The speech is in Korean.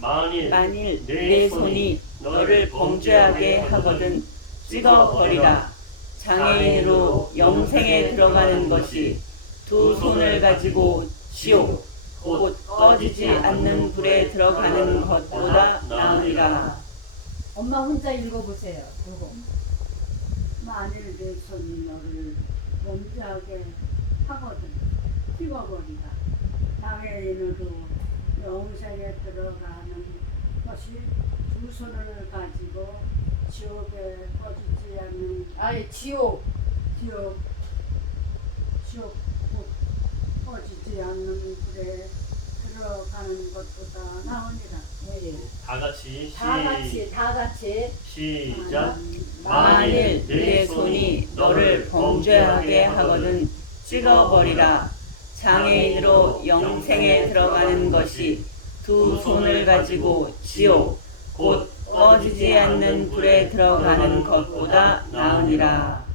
만일 만일 내 손이 너를 범죄하게 하거든 찍어 버리라. 장애인으로 영생에 들어가는 것이 두 손을 가지고 지옥 곧 꺼지지 않는 불에 들어가는 것보다 나으리라. 엄마 혼자 읽어보세요. 요거. 만일 내 손이 너를 범죄하게 하거든 찍어버리다 장애인으로 영생에 들어가는 것이 두 손을 가지고 지옥에 꺼지지 않는 아예 지옥. 지옥 지옥 곧 꺼지지 않는 불에 들어가는 것보다 나으니라 네. 다 같이 다 같이 다 같이 시작. 만일 내 손이 너를 범죄하게 하거든 찍어버리라. 장애인으로 영생에 들어가는 것이 두 손을 가지고 지옥 곧 꺼지지 않는 불에 들어가는 것보다 나으니라.